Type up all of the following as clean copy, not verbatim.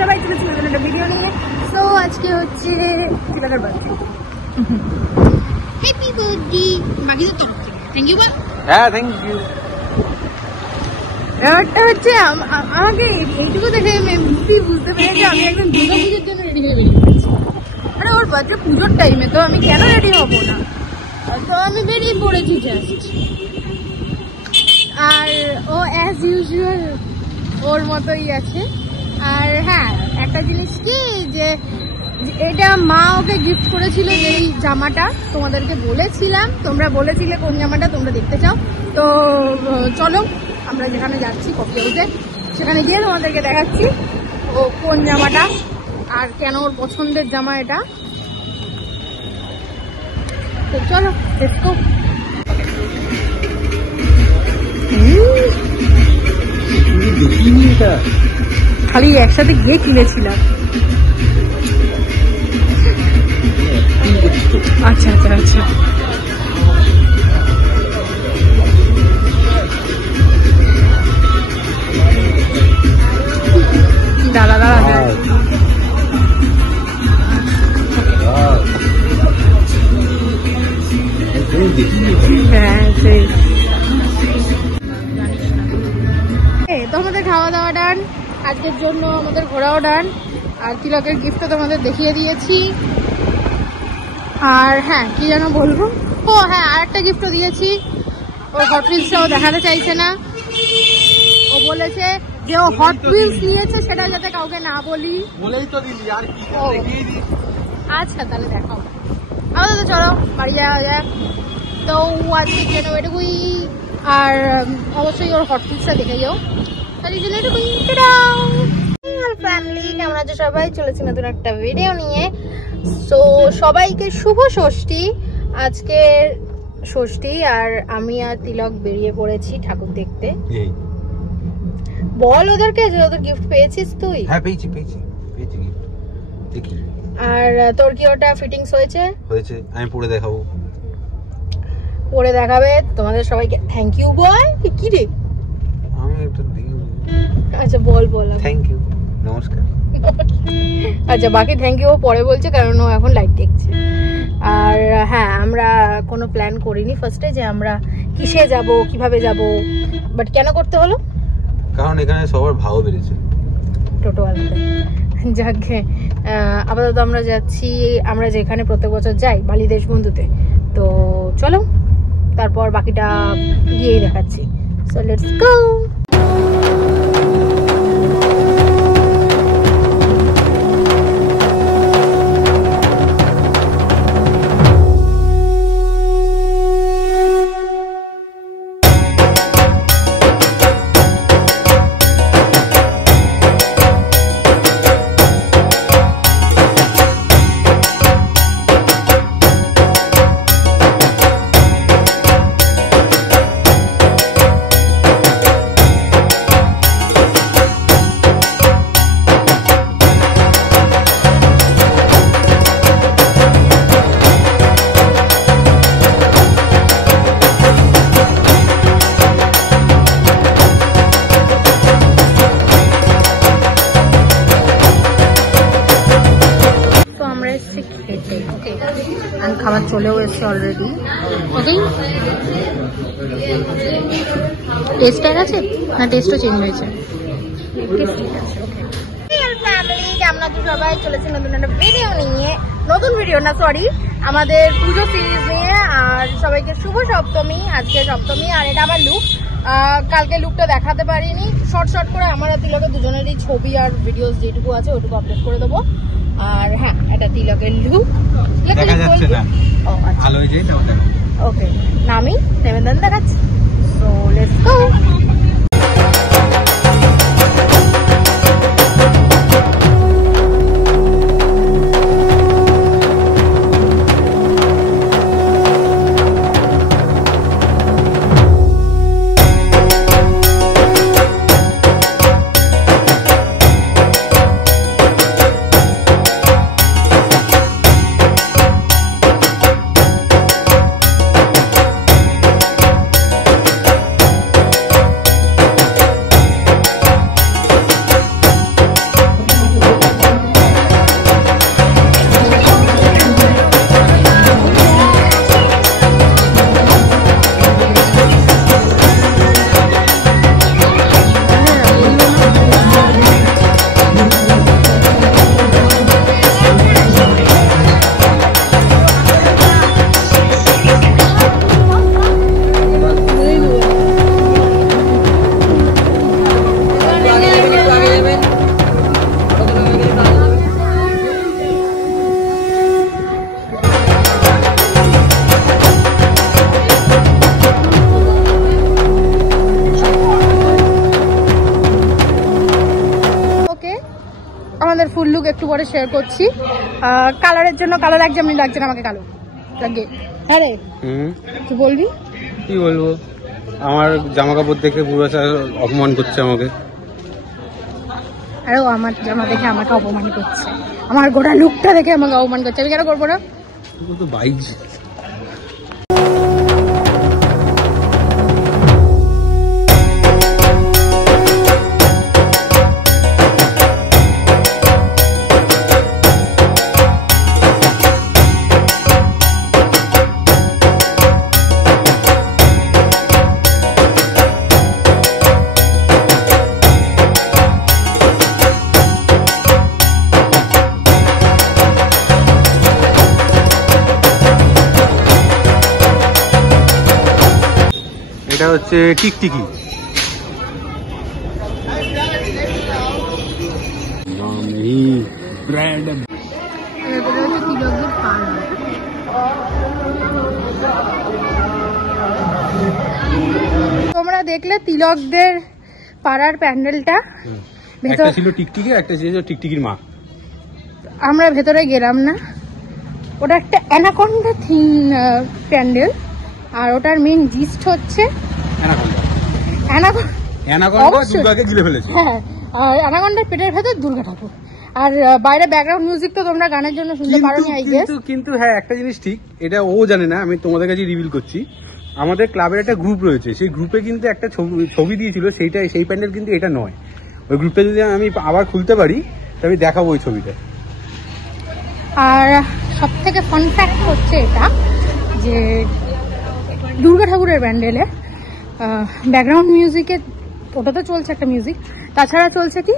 সবাই চলেছি নতুন একটা ভিডিও নিয়ে। তো আজকে হচ্ছে তিলকের বার্থডে। হ্যাপি বার্থডে বাকিদের তরফ থেকে। থ্যাংক ইউ বল। হ্যাঁ থ্যাংক ইউ। ব্যাপারটা হচ্ছে আমাকে এইটুকু দেখে মেবি বুঝতে পেরেছি আমি একদম দুর্গা পুজোর জন্য রেডি হয়ে বেরিয়ে পড়েছি। আরে ওর বার্থডে পুজোর টাইমে তো আমি কেন রেডি হবো না, তো আমি বেরিয়ে পড়েছি জাস্ট। আর ও অ্যাজ ইউজুয়াল ওর মতোই আছে। আর হ্যাঁ একটা জিনিস কি যে এটা মা ওকে গিফট করেছিল, যেই জামাটা তোমাদেরকে বলেছিলাম, তোমরা বলেছিলে কোন জামাটা তোমরা দেখতে চাও। তো চলো আমরা যেখানে যাচ্ছি কফি হাউসে, সেখানে গিয়ে তোমাদেরকে দেখাচ্ছি ও কোন জামাটা আর কেন ওর পছন্দের জামা এটা। তো চলো লেটস গো। খালি একসাথে গিয়ে কিনেছিলাম। আচ্ছা আচ্ছা আচ্ছা দাঁড়া দাঁড়া হ্যাঁ সেই তো আমাদের খাওয়া দাওয়া ডান, আজকের জন্য আমাদের ঘোরাও ডান, আর তিলকের গিফটও তোমাদের দেখিয়ে দিয়েছি। আর হ্যাঁ কি যেন বলবো, ও হ্যাঁ আর একটা গিফটও দিয়েছি। ওর হট হুইলসটাও দেখাতে চাইছে না, ও বলেছে যে ও হট হুইলস নিয়েছে সেটা যাতে কাউকে না বলি। বলেই তো দিলি আর কি দেখিয়ে দি। আচ্ছা তাহলে দেখাও, আমাদের তো চলো বাড়ি যাওয়া যাক। তো আজকের জন্য এটুকুই, আর অবশ্যই ওর হট হুইলসটা দেখে যাও। তার জন্য এটুকুই। ফ্যামিলি কেমন আছে সবাই, চলেছি নতুন একটা ভিডিও নিয়ে। সো সবাইকে শুভ ষষ্ঠী। আজকে ষষ্ঠী আর আমি আর তিলক বেরিয়ে পড়েছি ঠাকুর দেখতে। বল ওদেরকে যে ওদের গিফট পেয়েছিস তুই? হ্যাঁ পেয়েছি পেয়েছি পেয়েছি গিফট। দেখি আর তোর কি ওটা ফিটিংস হয়েছে? হয়েছে, আমি পরে দেখাবো। পরে দেখাবে তোমাদের সবাইকে। থ্যাংক ইউ বল। কি রে আমি একটা দিই। আচ্ছা বল বল। থ্যাংক ইউ, নমস্কার। আচ্ছা বাকি থ্যাংক ইউ পরে বলছে, কারণ ও এখন লাইট দেখছে। আর হ্যাঁ আমরা কোনো প্ল্যান করিনি ফার্স্টে যে আমরা কিসে যাব কিভাবে যাব, বাট কেন করতে হলো? কারণ এখানে সবার ভাও বেড়েছে টোটোওয়ালাতে। যাকে আপাতত আমরা যাচ্ছি, আমরা যেখানে প্রত্যেক বছর যাই বালি দেশ বন্ধুতে। তো চলো তারপর বাকিটা গিয়েই দেখাচ্ছি। So let's go. খাবার চলেও এসছে অলরেডি। ওকে টেস্টার আছে না? টেস্টও চেঞ্জ হয়েছে। আমরা তো সবাই চলেছি নতুন একটা ভিডিও নিয়ে, নতুন ভিডিও না সরি আমাদের পুজো সিরিজ নিয়ে। আর সবাইকে শুভ সপ্তমী। আজকে সপ্তমী আর এটা আমার লুক। কালকে লুকটা দেখাতে পারিনি, শর্ট শর্ট করে আমার আর তিলকের দুজনেরই ছবি আর ভিডিওস যেটুকু আছে ওটুকু আপলোড করে দেবো। আর হ্যাঁ এটা তিলকের লুক। ওকে না আমি নেবেদন দেখাচ্ছি। So let's go. আমাদের ফুল লুক একটু পরে শেয়ার করছি। কালারের জন্য কালো লাগছে, এমনি লাগছে না আমাকে কালো লাগে। হ্যাঁ রে, তুই বলবি? কি বলবো, আমার জামা কাপড় দেখে পুরো অপমান করছে আমাকে। আরে ও আমার জামা দেখে আমাকে অপমান করছে, আমার গোটা লুকটা দেখে আমাকে অপমান করছে। আমি কেন করবো না? তো বাইক এটা হচ্ছে টিকটিকি। তোমরা দেখলে তিলকদের পাড়ার প্যান্ডেলটা, একটা ছিল টিকটিকি, একটা ছিল টিকটিকির মা। আমরা ভেতরে গেলাম না, ওটা একটা অ্যানাকন্ডা থিম প্যান্ডেল, আর ওটার মেইন জিস্ট হচ্ছে অ্যানাকন্ডার পেটের ভেতর দুর্গা ঠাকুর। আর বাইরে ব্যাকগ্রাউন্ড মিউজিক তো তোমরা গানের জন্য শুনতে পারোনি আই গেস। কিন্তু হ্যাঁ, একটা জিনিস ঠিক, এটা ও জানে না, আমি তোমাদের কাছে রিভিল করছি। আমাদের ক্লাবের একটা গ্রুপ রয়েছে, সেই গ্রুপে কিন্তু একটা ছবি দিয়েছিল, সেই প্যান্ডেল কিন্তু এটা নয়। ওই গ্রুপটা যদি আমি আবার খুলতে পারি তো আমি দেখাবো ওই ছবিটা। আর সব থেকে ফান ফ্যাক্ট হচ্ছে এটা যে দুর্গা ঠাকুরের প্যান্ডেলে ব্যাকগ্রাউন্ড মিউজিকে ওটা তো চলছে একটা মিউজিক, তাছাড়া চলছে কি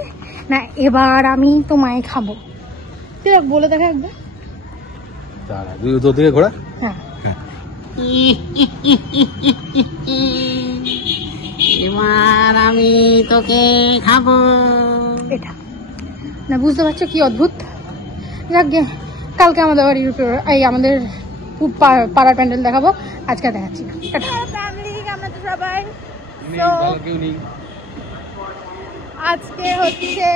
না, এবার আমি তোমায় খাবো। তুই বলে দেখা একবার। ঘোড়া, হ্যাঁ, এবার আমি তোকে খাবো। এটা না, বুঝতে পারছো কি অদ্ভুত? যাক গে, কালকে আমাদের বাড়ি আমাদের পাড়ার প্যান্ডেল দেখাবো, আজকে দেখাচ্ছি না। আমরা তো সবাই আজকে হচ্ছে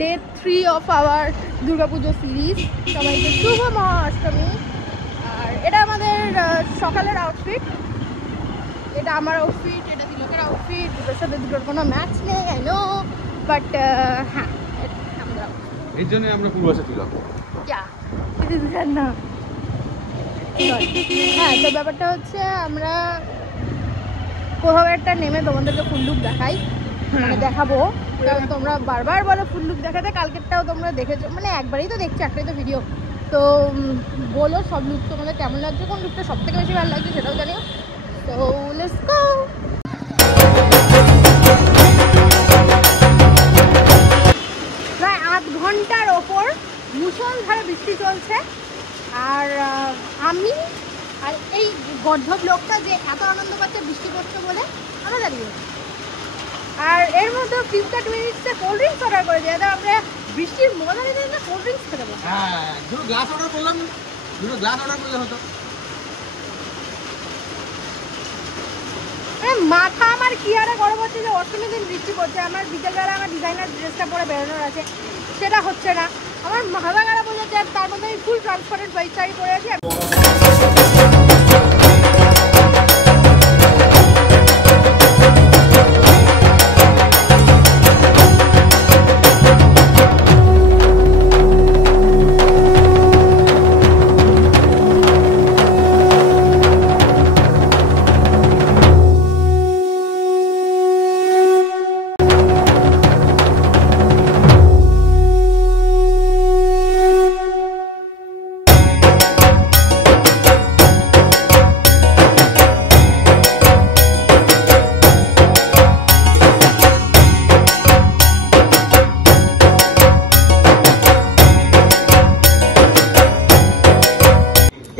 day 3 of our Durga Puja series. সবাইকে শুভ মহাষ্টমী। আর এটা আমাদের সকালের আউটফিট, এটা আমার আউটফিট, এটা তিলকের আউটফিট, দুটোর সাথে দুটোর কোনো ম্যাচ নেই, আই নো, বাট হ্যাঁ আমরা এই জন্য আমরা পূর্বাশা তিলক। হ্যাঁ, তো ব্যাপারটা হচ্ছে আমরা কোথাও একটা নেমে তোমাদেরকে ফুল লুক দেখাই, মানে দেখাবো, কারণ তোমরা বারবার বলো ফুল লুক দেখাতে। কালকেরটাও তোমরা দেখেছো, মানে একবারই তো দেখছো, একটাই তো ভিডিও। তো বলো সব লুক তোমাদের কেমন লাগছে, কোন লুকটা সব থেকে বেশি ভালো লাগছে সেটাও জানিও। তো লেটস গো। প্রায় 8 ঘন্টার ওপর মুষলধারে বৃষ্টি চলছে, আর আমি আর এই গর্ধব লোকটা যে এত আনন্দ পাচ্ছে বৃষ্টি পড়ছে বলে আমরা দাঁড়িয়ে। আর এর মধ্যে 50 মিনিটসে কোল্ড ড্রিঙ্কস অর্ডার করে দিয়ে, আমরা বৃষ্টির মজা নিতে নিতে কোল্ড ড্রিঙ্কস খেতে পারবো। হ্যাঁ, দুটো গ্লাস অর্ডার করলাম, দুটো গ্লাস অর্ডার করলে হতো। মাথা আমার কি আরে গরম হচ্ছে যে অষ্টমীর দিন বৃষ্টি পড়ছে, আমার বিকেলবেলা আমার ডিজাইনার ড্রেসটা পরে বেরোনোর আছে, সেটা হচ্ছে না। আমার মাথা খারাপ হয়ে যাচ্ছে, তার মধ্যে আমি ফুল ট্রান্সপারেন্ট হোয়াইট শাড়ি পরে আছি।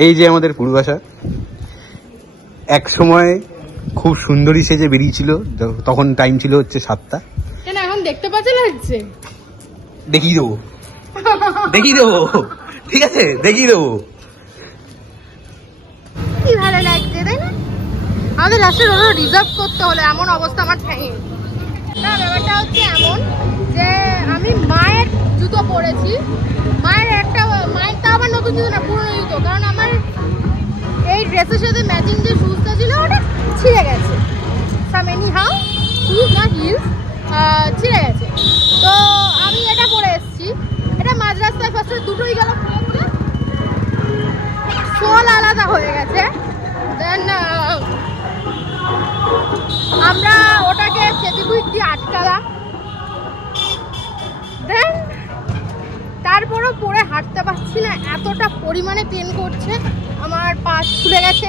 এই যে আমাদের পূর্বাশা এক সময় খুব সুন্দরী সেজে বেরিয়েছিল, তখন টাইম ছিল হচ্ছে 7টা। কেন এখন দেখতে পাচ্ছ লাগছে? দেখিয়ে দেবো, দেখিয়ে দেবো, ঠিক আছে, দেখিয়ে দেবো। কি ভালো লাগছে তাই না? আমাদের লাস্টে রিজার্ভ করতে হলো, এমন অবস্থা আমার ঠ্যাঙে। না, ব্যাপারটা হচ্ছে এমন যে আমি মায়ের পড়েছি। মায়ের তো আবার নতুন জুতো না, পুরনো জুতো, কারণ আমার এই ড্রেসের সাথে ম্যাচিং যে শুজটা ছিল ওটা ছিঁড়ে গেছে। সাম এনি হাউ শুজ না হিলস ছিঁড়ে গেছে, তো আমি এটা পরে এসেছি। এটা মাঝ রাস্তায় ফার্স্টে দুটোই গেল, সোল আলাদা হয়ে গেছে। দেন আমরা ওটাকে ফেভিকুইক দিয়ে আটকালাম। দেন তারপরও পরে হাঁটতে পারছি না, এতটা পরিমাণে পেন করছে, আমার পা ছুলে গেছে।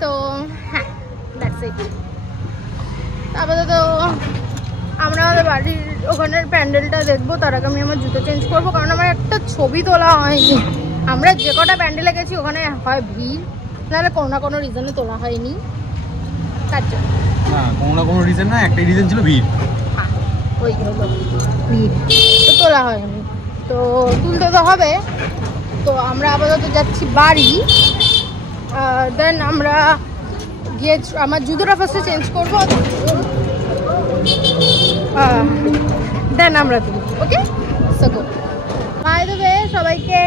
তো হ্যাঁ, দ্যাটস ইট। তারপরে তো আমরা আমাদের বাড়ির ওখানের প্যান্ডেলটা দেখবো, তার আগে আমি আমার জুতো চেঞ্জ করবো, কারণ আমার একটা ছবি তোলা হয়নি। আমরা যে কটা প্যান্ডেলে গেছি ওখানে হয় ভিড়, নাহলে কোনো না কোনো রিজনে তোলা হয়নি, তার জন্য। হ্যাঁ, কোনো না কোনো রিজন না, একটাই রিজন ছিল ভিড়। ওই হলো ভিড়, তো তোলা হয়নি, তো তুলতে তো হবে। তো আমরা আপাতত যাচ্ছি বাড়ি। দেন আমরা গিয়ে আমার জুতোটা ফার্স্টে চেঞ্জ করবো, দেন আমরা তুলি। Okay, so good. By the way, সবাইকে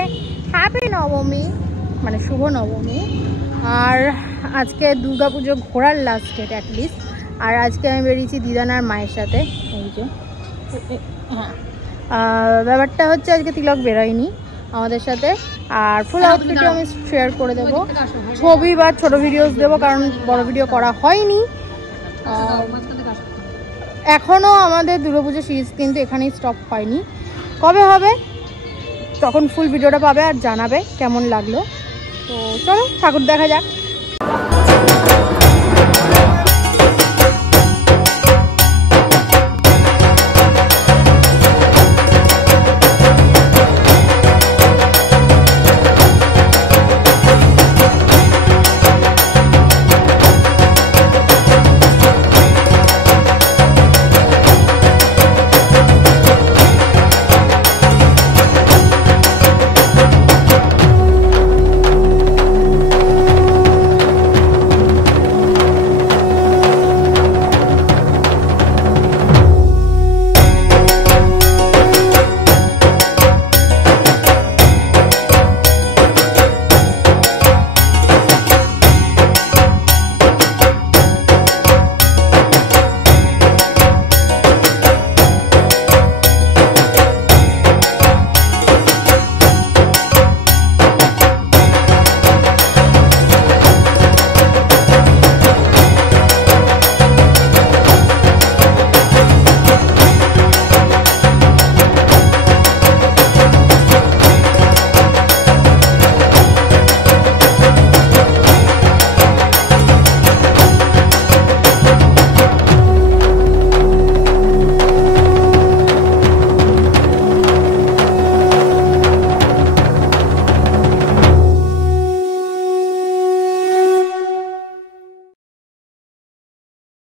হ্যাপি নবমী, মানে শুভ নবমী। আর আজকে দুর্গাপুজো ঘোরার লাস্ট ডেট অ্যাটলিস্ট। আর আজকে আমি বেরিয়েছি দিদানার মায়ের সাথে। এই যে হ্যাঁ, ব্যাপারটা হচ্ছে আজকে তিলক বেরোয়নি আমাদের সাথে। আর ফুল আউটফিটও আমি শেয়ার করে দেবো, ছবি বা ছোটো ভিডিওস দেবো, কারণ বড় ভিডিও করা হয়নি। এখনও আমাদের দুর্গাপুজো সিরিজ কিন্তু এখানেই স্টপ হয়নি, কবে হবে তখন ফুল ভিডিওটা পাবে আর জানাবে কেমন লাগলো। তো চলো ঠাকুর দেখা যাক।